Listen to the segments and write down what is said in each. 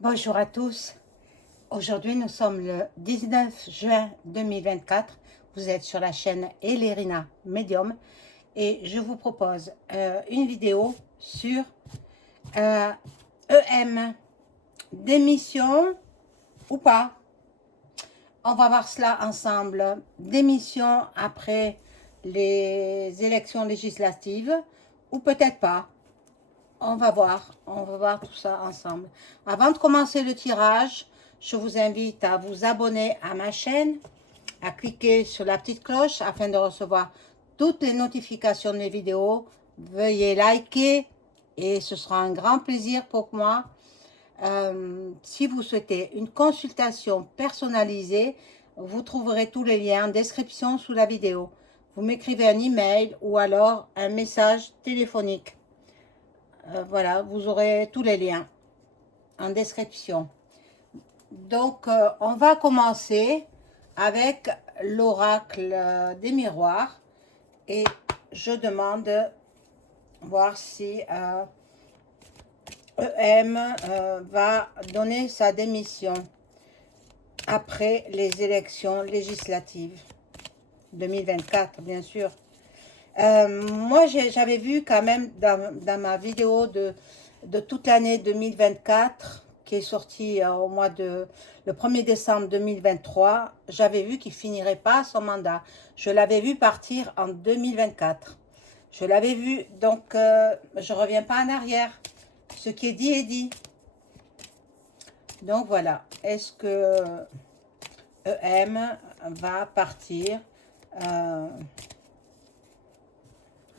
Bonjour à tous. Aujourd'hui, nous sommes le 19 juin 2024. Vous êtes sur la chaîne Elérina Medium et je vous propose une vidéo sur EM, démission ou pas. On va voir cela ensemble. Démission après les élections législatives ou peut-être pas. On va voir tout ça ensemble. Avant de commencer le tirage, je vous invite à vous abonner à ma chaîne, à cliquer sur la petite cloche afin de recevoir toutes les notifications de mes vidéos. Veuillez liker et ce sera un grand plaisir pour moi. Si vous souhaitez une consultation personnalisée, vous trouverez tous les liens en description sous la vidéo. Vous m'écrivez un email ou alors un message téléphonique. Voilà, vous aurez tous les liens en description. Donc, on va commencer avec l'oracle des miroirs et je demande voir si EM va donner sa démission après les élections législatives 2024, bien sûr. Moi, j'avais vu quand même dans ma vidéo de toute l'année 2024, qui est sortie au mois de le 1er décembre 2023, j'avais vu qu'il finirait pas son mandat. Je l'avais vu partir en 2024. Je l'avais vu, donc je reviens pas en arrière. Ce qui est dit est dit. Donc voilà, est-ce que EM va partir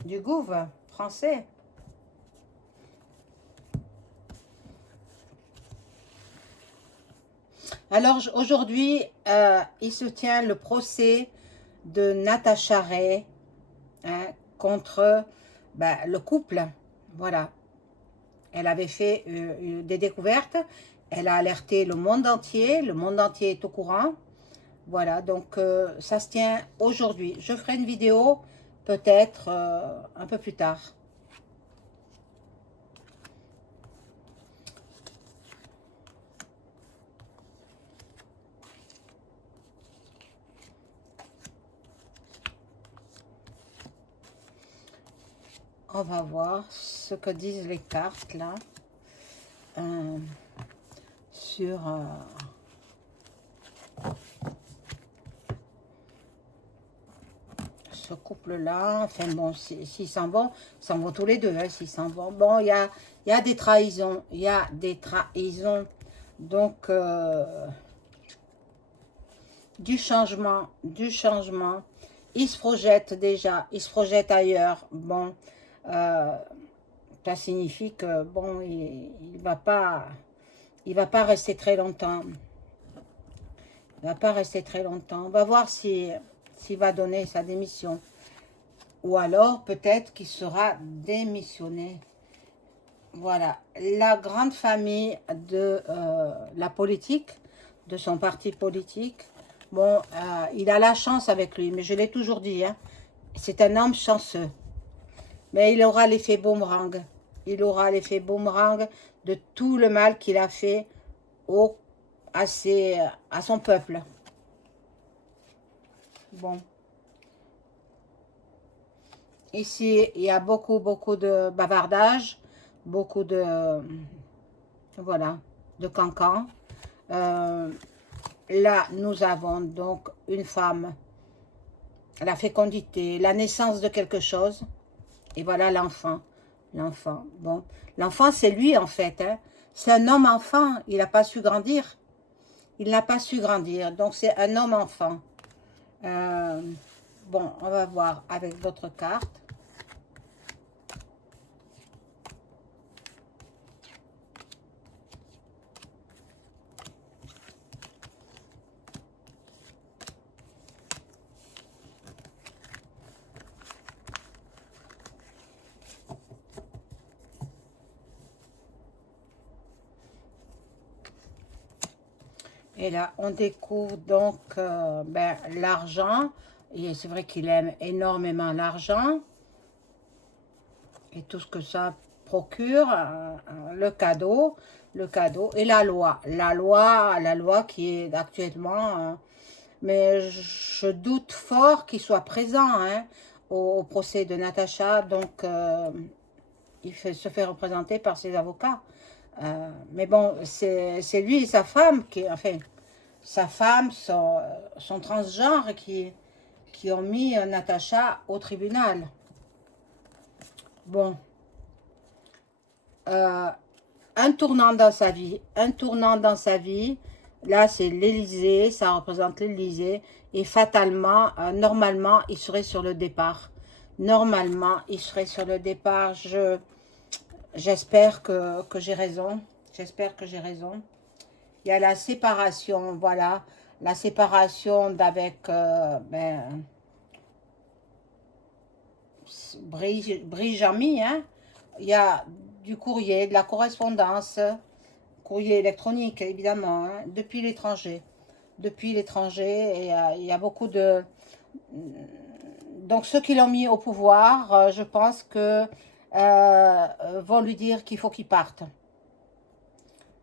du gouvernement français? Alors aujourd'hui, il se tient le procès de Natacha Ray, hein, contre le couple. Voilà, elle avait fait des découvertes, elle a alerté le monde entier est au courant. Voilà, donc ça se tient aujourd'hui. Je ferai une vidéo peut-être un peu plus tard. On va voir ce que disent les cartes là sur ce couple-là. Enfin bon, s'ils s'en vont tous les deux, hein, s'ils s'en vont. Bon, il y a des trahisons, Donc, du changement. Ils se projettent déjà, ils se projettent ailleurs. Bon, ça signifie que bon, il va pas rester très longtemps. Il va pas rester très longtemps. On va voir s'il va donner sa démission. Ou alors peut-être qu'il sera démissionné. Voilà, la grande famille de la politique, de son parti politique. Bon, il a la chance avec lui, mais je l'ai toujours dit, hein, c'est un homme chanceux. Mais il aura l'effet boomerang. Il aura l'effet boomerang de tout le mal qu'il a fait à son peuple. Bon. Ici, il y a beaucoup de bavardage, beaucoup de, voilà, de cancan. Là, nous avons donc une femme, la fécondité, la naissance de quelque chose. Et voilà l'enfant. Bon, l'enfant, c'est lui en fait. Hein. C'est un homme-enfant. Il n'a pas su grandir. Il n'a pas su grandir. Donc, c'est un homme-enfant. Bon, on va voir avec d'autres cartes. Et là, on découvre donc l'argent. Et c'est vrai qu'il aime énormément l'argent. Et tout ce que ça procure, le cadeau, le cadeau. Et la loi qui est actuellement... mais je doute fort qu'il soit présent hein, au procès de Natacha. Donc, se fait représenter par ses avocats. Mais bon, c'est lui et sa femme qui... Enfin, sa femme, son transgenre qui ont mis Natacha au tribunal. Bon. Un tournant dans sa vie. Un tournant dans sa vie. Là, c'est l'Élysée. Ça représente l'Élysée. Et fatalement, normalement, il serait sur le départ. Normalement, il serait sur le départ. J'espère que j'ai raison. J'espère que j'ai raison. Il y a la séparation, voilà. La séparation d'avec Brijami, hein. Il y a du courrier, de la correspondance, courrier électronique, évidemment, hein, depuis l'étranger. Depuis l'étranger, et il y a beaucoup de... Donc, ceux qui l'ont mis au pouvoir, je pense que vont lui dire qu'il faut qu'il parte.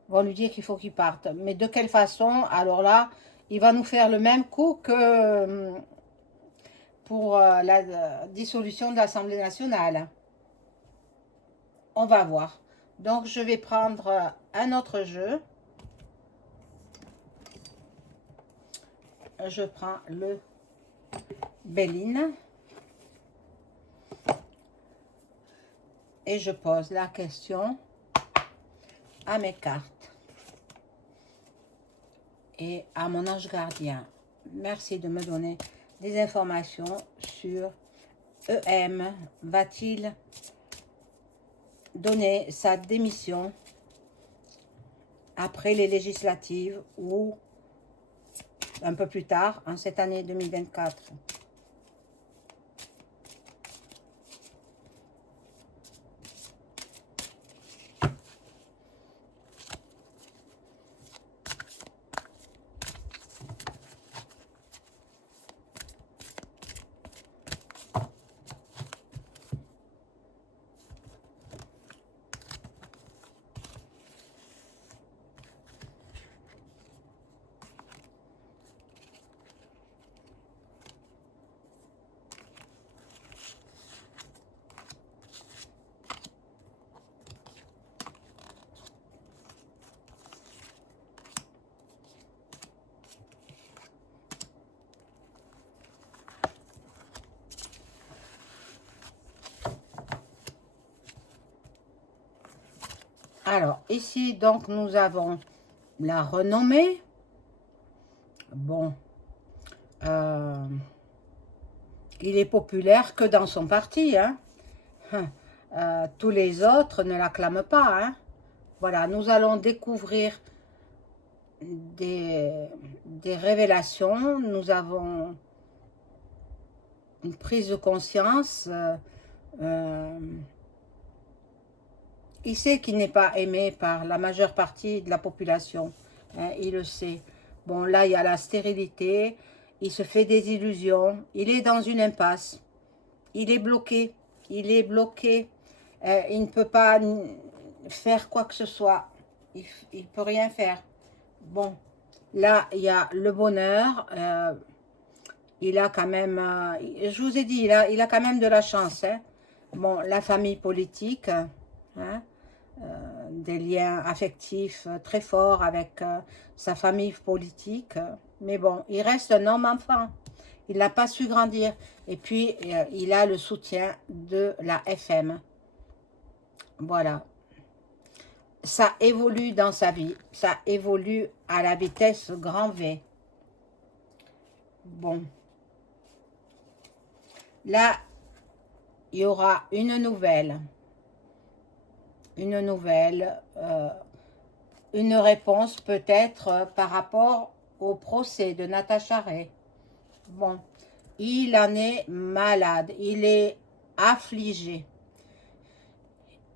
Vont lui dire qu'il faut qu'il parte. Mais de quelle façon? Alors là, il va nous faire le même coup que pour la dissolution de l'Assemblée nationale. On va voir. Donc, je vais prendre un autre jeu. Je prends le Béline. Et je pose la question à mes cartes. Et à mon ange gardien. Merci de me donner des informations sur EM. Va-t-il donner sa démission après les législatives ou un peu plus tard, en cette année 2024? Alors, ici, donc, nous avons la renommée. Bon, il est populaire que dans son parti, hein. Tous les autres ne l'acclament pas, hein. Voilà, nous allons découvrir des révélations. Nous avons une prise de conscience. Il sait qu'il n'est pas aimé par la majeure partie de la population. Hein, il le sait. Bon, là, il y a la stérilité. Il se fait des illusions. Il est dans une impasse. Il est bloqué. Il est bloqué. Il ne peut pas faire quoi que ce soit. Il ne peut rien faire. Bon, là, il y a le bonheur. Il a quand même... je vous ai dit, il a quand même de la chance. Hein. Bon, la famille politique... Hein, des liens affectifs très forts avec sa famille politique. Mais bon, il reste un homme enfant. Il n'a pas su grandir. Et puis, il a le soutien de la FM. Voilà. Ça évolue dans sa vie. Ça évolue à la vitesse grand V. Bon. Là, il y aura une nouvelle. Une réponse peut-être par rapport au procès de Natacha Ray. Bon, il en est malade, il est affligé,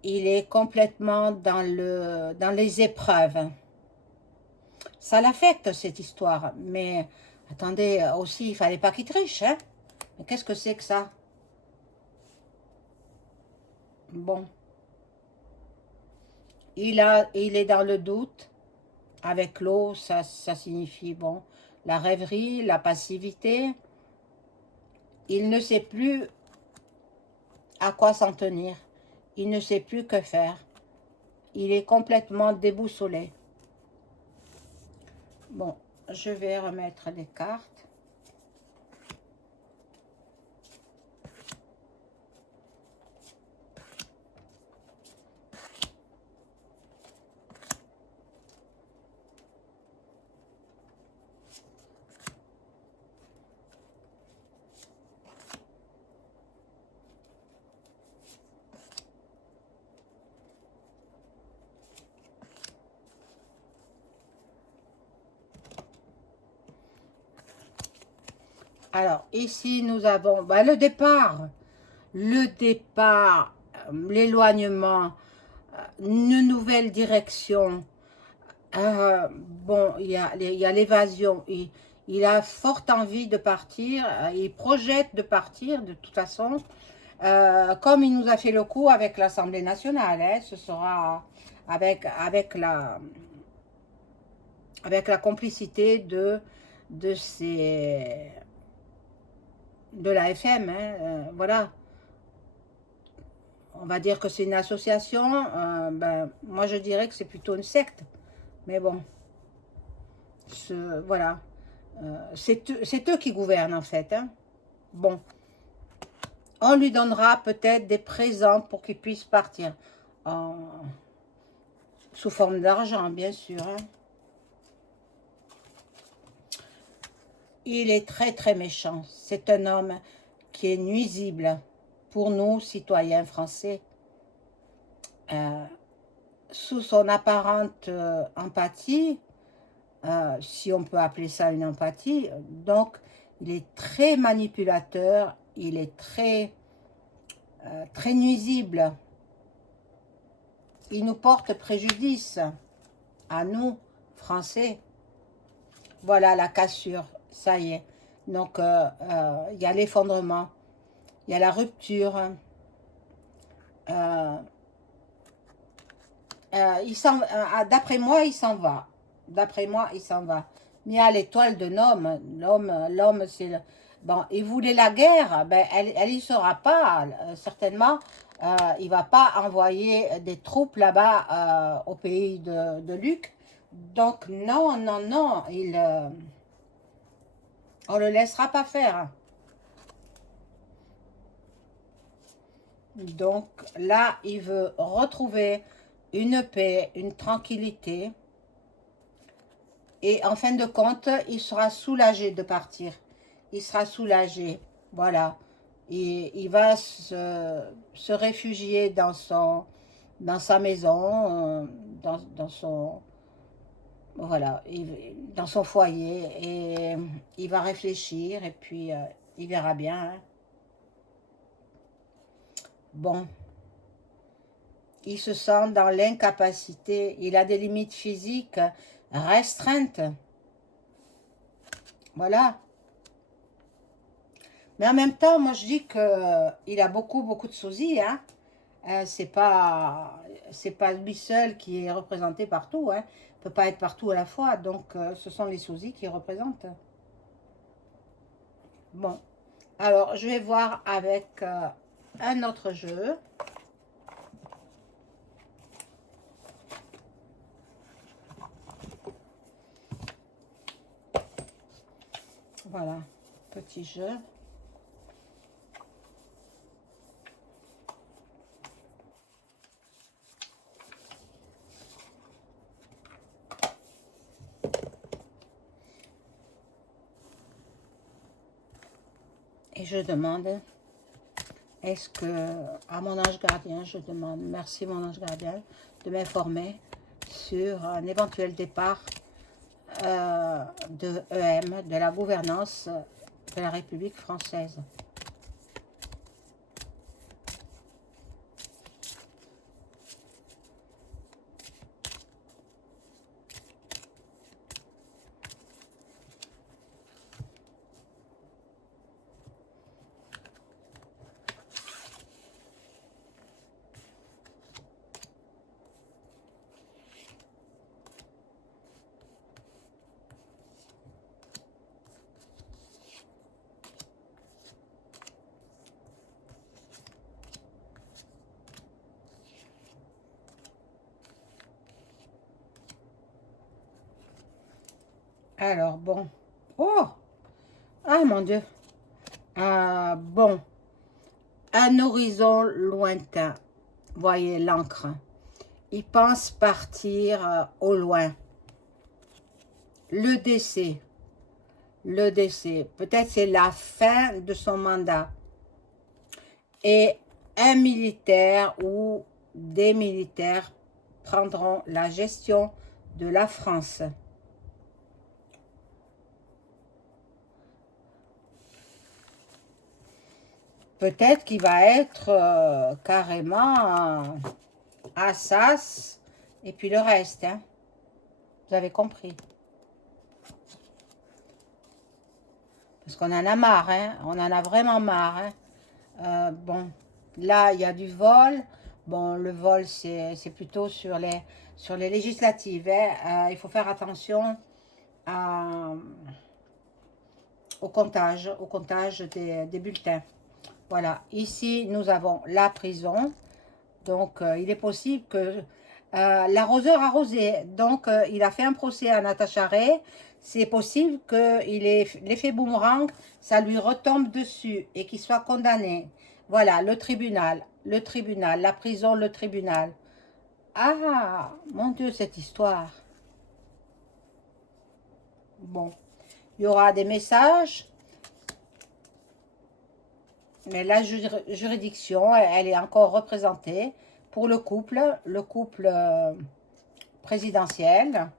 il est complètement dans les épreuves. Ça l'affecte cette histoire, mais attendez, aussi il fallait pas qu'il triche, hein. Mais qu'est-ce que c'est que ça? Bon. il est dans le doute. Avec l'eau, ça signifie, bon, la rêverie, la passivité. Il ne sait plus à quoi s'en tenir. Il ne sait plus que faire. Il est complètement déboussolé. Bon, je vais remettre les cartes. Alors, ici, nous avons le départ, l'éloignement, une nouvelle direction. Bon, il y a l'évasion. Il a forte envie de partir. Il projette de partir, de toute façon. Comme il nous a fait le coup avec l'Assemblée nationale. Hein, ce sera avec la complicité de ces... de la FM, hein, voilà. On va dire que c'est une association, ben, moi je dirais que c'est plutôt une secte. Mais bon, voilà. C'est eux qui gouvernent en fait. Hein. Bon, on lui donnera peut-être des présents pour qu'il puisse partir. Sous forme d'argent, bien sûr. Hein. Il est très très méchant. C'est un homme qui est nuisible pour nous, citoyens français. Sous son apparente empathie, si on peut appeler ça une empathie, donc il est très manipulateur, il est très nuisible. Il nous porte préjudice, à nous, Français. Voilà la cassure, ça y est. Donc, il y a l'effondrement, il y a la rupture. D'après moi, il s'en va. D'après moi, il s'en va. Mais il y a l'étoile de l'homme. L'homme, c'est... Bon, il voulait la guerre, ben, elle y sera pas, certainement. Il ne va pas envoyer des troupes là-bas au pays de Luc. Donc, non, non, non, on ne le laissera pas faire. Donc, là, il veut retrouver une paix, une tranquillité. Et en fin de compte, il sera soulagé de partir. Il sera soulagé. Voilà. Et il va se réfugier dans sa maison, dans son, voilà, dans son foyer. Et il va réfléchir et puis il verra bien. Hein. Bon. Il se sent dans l'incapacité. Il a des limites physiques restreintes. Voilà. Mais en même temps, moi je dis que il a beaucoup de sosies. Hein. C'est pas lui seul qui est représenté partout. Hein. Il ne peut pas être partout à la fois. Donc ce sont les sosies qui représentent. Bon. Alors je vais voir avec un autre jeu. Voilà. Petit jeu. Et je demande, est-ce que, à mon ange gardien, je demande, merci mon ange gardien, de m'informer sur un éventuel départ de EM, de la gouvernance de la République française. Alors, bon. Oh! Ah, mon Dieu. Bon. Un horizon lointain. Voyez l'encre. Il pense partir au loin. Le décès. Le décès. Peut-être c'est la fin de son mandat. Et un militaire ou des militaires prendront la gestion de la France. Peut-être qu'il va être carrément Assas et puis le reste. Hein. Vous avez compris. Parce qu'on en a marre. Hein. On en a vraiment marre. Hein. Bon, là, il y a du vol. Bon, le vol, c'est plutôt sur les législatives. Hein. Il faut faire attention à, au comptage des bulletins. Voilà, ici, nous avons la prison. Donc, il est possible que l'arroseur arrosé. Donc, il a fait un procès à Natacha Ray. C'est possible que l'effet boomerang, ça lui retombe dessus et qu'il soit condamné. Voilà, le tribunal, la prison, le tribunal. Ah, mon Dieu, cette histoire. Bon, il y aura des messages, mais la juridiction, elle est encore représentée pour le couple présidentiel.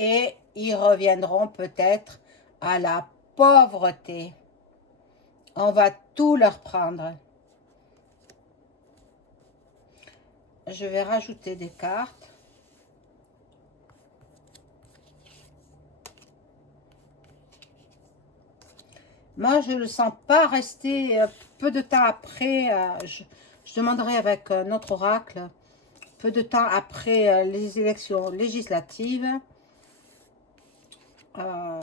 Et ils reviendront peut-être à la pauvreté. On va tout leur prendre. Je vais rajouter des cartes. Moi, je ne le sens pas rester peu de temps après. Je demanderai avec notre oracle, peu de temps après les élections législatives. Euh,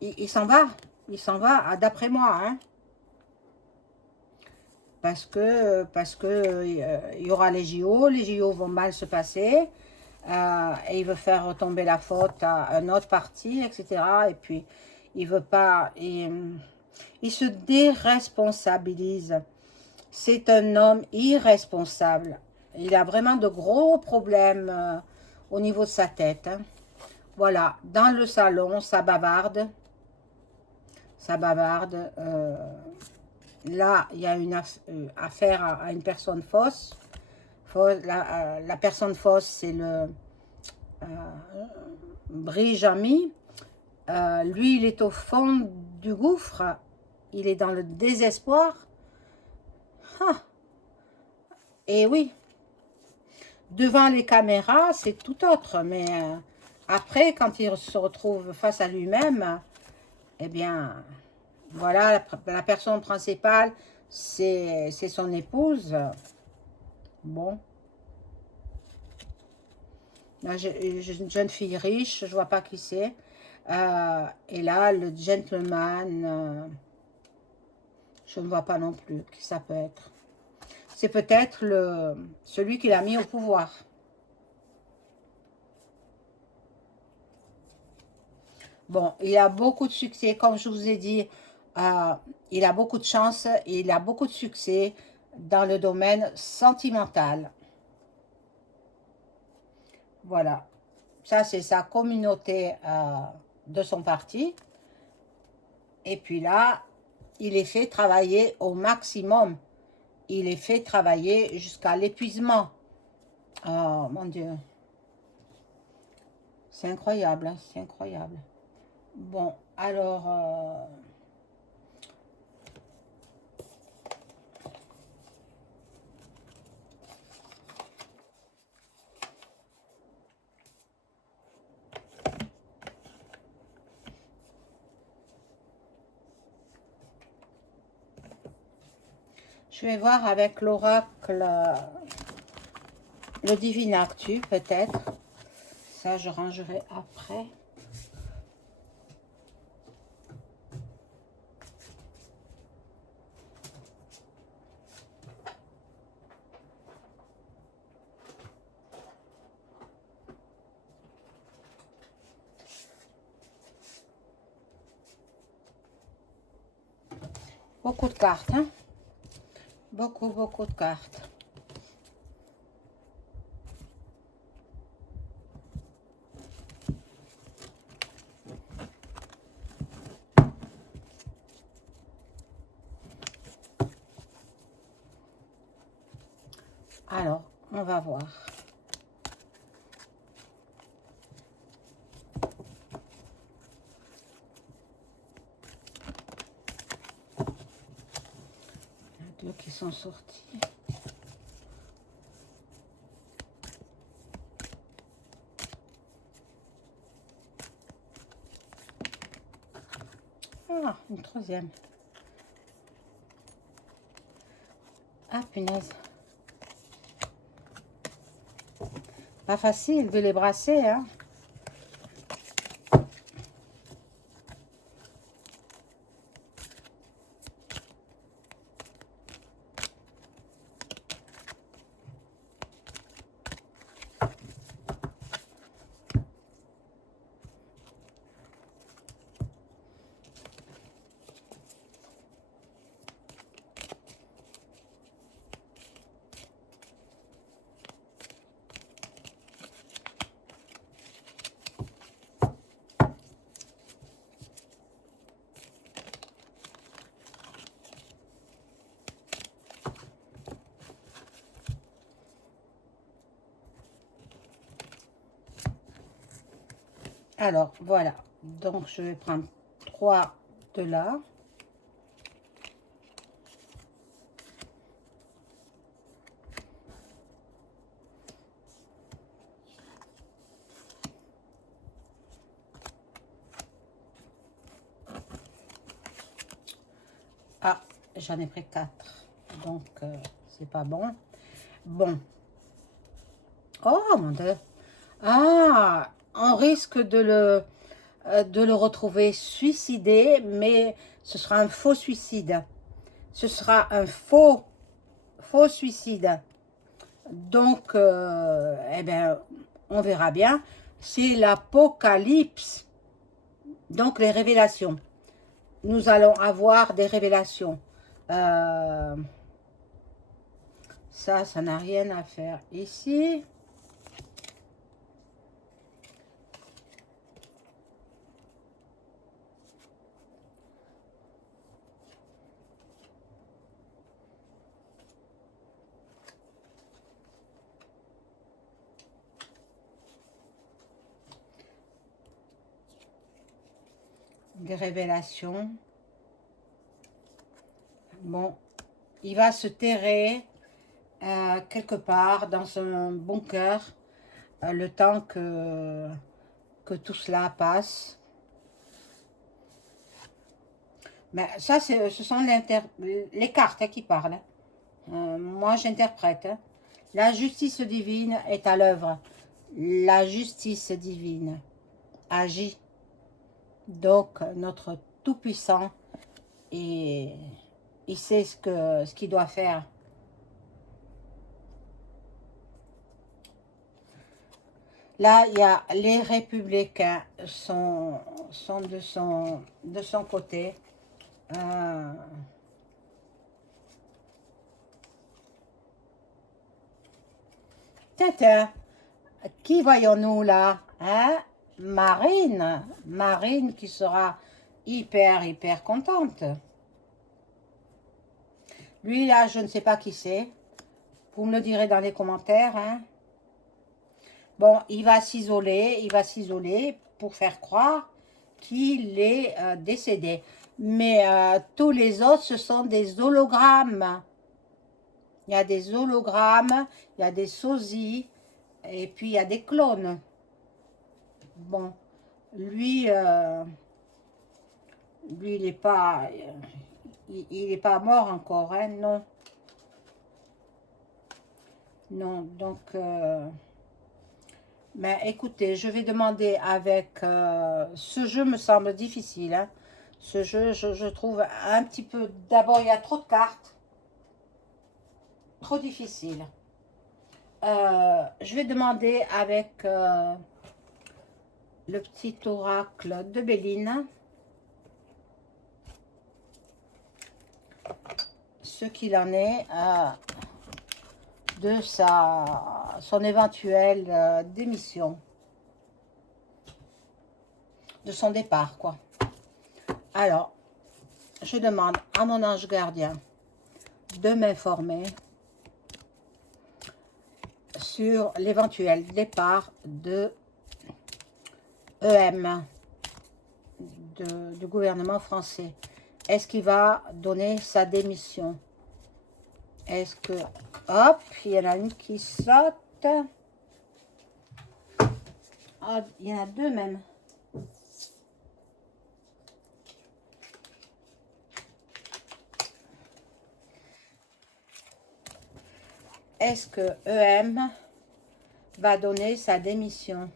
il s'en va. Il s'en va, d'après moi. Hein. Parce que il y aura les JO vont mal se passer. Et il veut faire retomber la faute à un autre parti, etc. Et puis, il veut pas... il se déresponsabilise. C'est un homme irresponsable. Il a vraiment de gros problèmes au niveau de sa tête. Hein. Voilà, dans le salon, ça bavarde. Ça bavarde. Là, il y a une affaire à une personne fausse. La personne fausse, c'est le Brijami. Lui, il est au fond du gouffre. Il est dans le désespoir. Ah. Et oui, devant les caméras, c'est tout autre. Mais après, quand il se retrouve face à lui-même, eh bien, voilà, la personne principale, c'est son épouse. Bon. Là, j'ai une jeune fille riche, je vois pas qui c'est. Et là, le gentleman, je ne vois pas non plus qui ça peut être. C'est peut-être celui qui l'a mis au pouvoir. Bon, il a beaucoup de succès, comme je vous ai dit. Il a beaucoup de chance et il a beaucoup de succès dans le domaine sentimental. Voilà. Ça, c'est sa communauté de son parti. Et puis là, il est fait travailler au maximum. Il est fait travailler jusqu'à l'épuisement. Oh, mon Dieu. C'est incroyable, hein, c'est incroyable. Bon, alors... je vais voir avec l'oracle, le divin actu, peut-être. Ça, je rangerai après. Beaucoup de cartes, hein. Beaucoup de cartes. Alors, on va voir. Deux qui sont sortis. Ah, une troisième. Ah, punaise. Pas facile de les brasser, hein. Alors, voilà. Donc, je vais prendre 3 de là. Ah, j'en ai pris 4. Donc, c'est pas bon. Bon. Oh, mon Dieu. Ah, on risque de le retrouver suicidé, mais ce sera un faux suicide. Ce sera un faux suicide. Donc, eh bien, on verra bien. C'est l'Apocalypse. Donc, les révélations. Nous allons avoir des révélations. Ça n'a rien à faire ici. Des révélations. Bon, il va se terrer quelque part dans un bunker le temps que tout cela passe. Mais ça, ce sont les cartes qui parlent. Moi, j'interprète. La justice divine est à l'œuvre. La justice divine agit. Donc, notre Tout-Puissant, il sait ce qu'il doit faire. Là, il y a les républicains sont de son côté. Tiens, qui voyons-nous là, hein? Marine qui sera hyper contente. Lui là, je ne sais pas qui c'est. Vous me le direz dans les commentaires, hein? Bon, il va s'isoler pour faire croire qu'il est décédé. Mais tous les autres, ce sont des hologrammes. Il y a des hologrammes, il y a des sosies, et puis il y a des clones. Bon, lui, il n'est pas, il est pas mort encore, hein, non. Non, donc... mais écoutez, je vais demander avec... ce jeu me semble difficile. Hein. Ce jeu, je trouve un petit peu... D'abord, il y a trop de cartes. Trop difficile. Je vais demander avec le petit oracle de Béline. ce qu'il en est de son éventuelle démission, de son départ, quoi. Alors, je demande à mon ange gardien de m'informer sur l'éventuel départ de EM, du gouvernement français. Est-ce qu'il va donner sa démission? Est-ce que... Hop, il y en a une qui saute. Oh, il y en a deux même. Est-ce que EM va donner sa démission?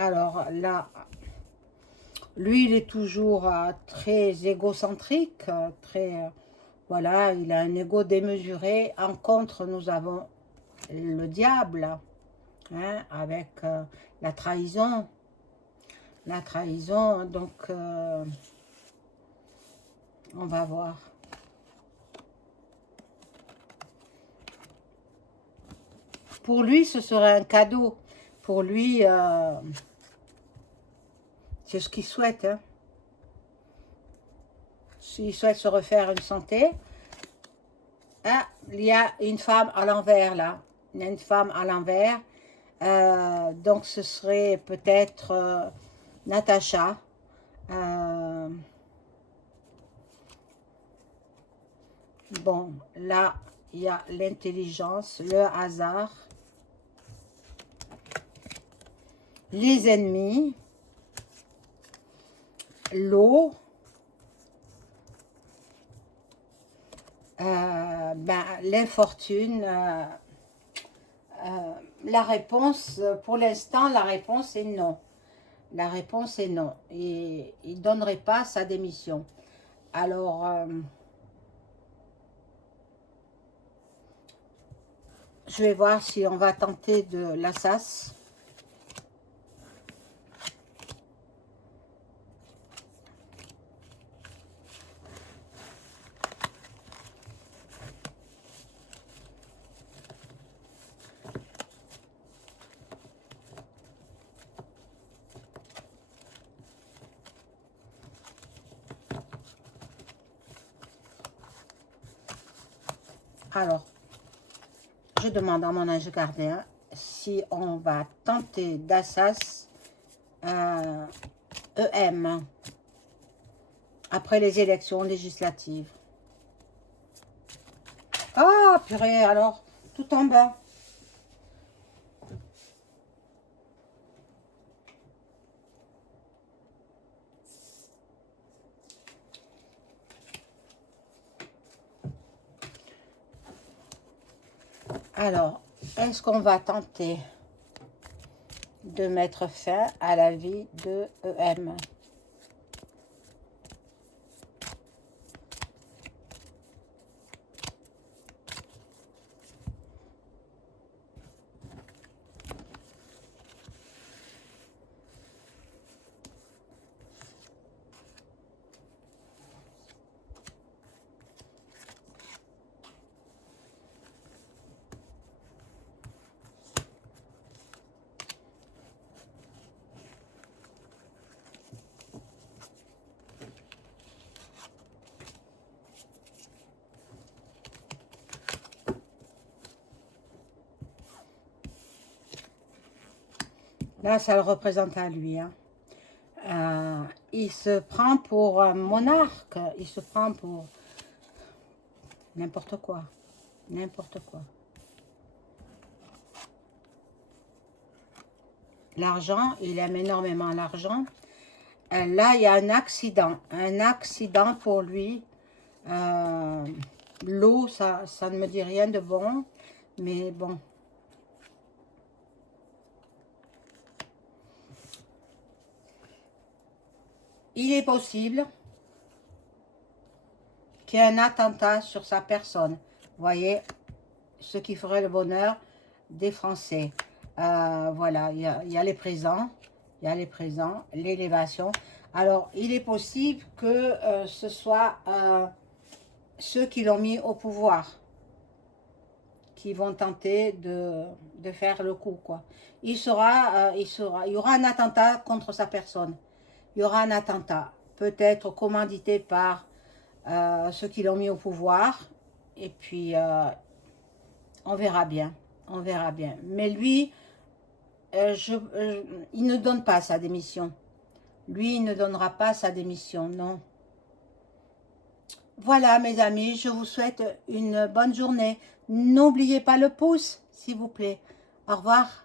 Alors là, lui, il est toujours très égocentrique, très... voilà, il a un ego démesuré. En contre, nous avons le diable, hein, avec la trahison. La trahison, donc, on va voir. Pour lui, ce serait un cadeau. Pour lui, c'est ce qu'il souhaite. Hein. S'il souhaite se refaire une santé, ah, il y a une femme à l'envers, là. Il y a une femme à l'envers. Donc, ce serait peut-être Natacha. Bon, là, il y a l'intelligence, le hasard, les ennemis, l'eau, l'infortune. La réponse, pour l'instant, la réponse est non. La réponse est non. Et il ne donnerait pas sa démission. Alors, je vais voir si on va tenter de l'assas. Alors, je demande à mon ange gardien si on va tenter d'assas EM après les élections législatives. Ah, purée, alors, tout en bas. Alors, est-ce qu'on va tenter de mettre fin à la vie de EM? Là, ça le représente à lui. Hein. Il se prend pour un monarque. Il se prend pour n'importe quoi. N'importe quoi. L'argent, il aime énormément l'argent. Là, il y a un accident. Un accident pour lui. L'eau, ça ne me dit rien de bon. Mais bon. Il est possible qu'il y ait un attentat sur sa personne. Vous voyez, ce qui ferait le bonheur des Français. Voilà, il y a les présents. Il y a les présents, l'élévation. Alors, il est possible que ce soit ceux qui l'ont mis au pouvoir qui vont tenter de faire le coup, quoi. Il y aura un attentat contre sa personne. Il y aura un attentat, peut-être commandité par ceux qui l'ont mis au pouvoir. Et puis, on verra bien. On verra bien. Mais lui, il ne donne pas sa démission. Lui, il ne donnera pas sa démission, non. Voilà, mes amis, je vous souhaite une bonne journée. N'oubliez pas le pouce, s'il vous plaît. Au revoir.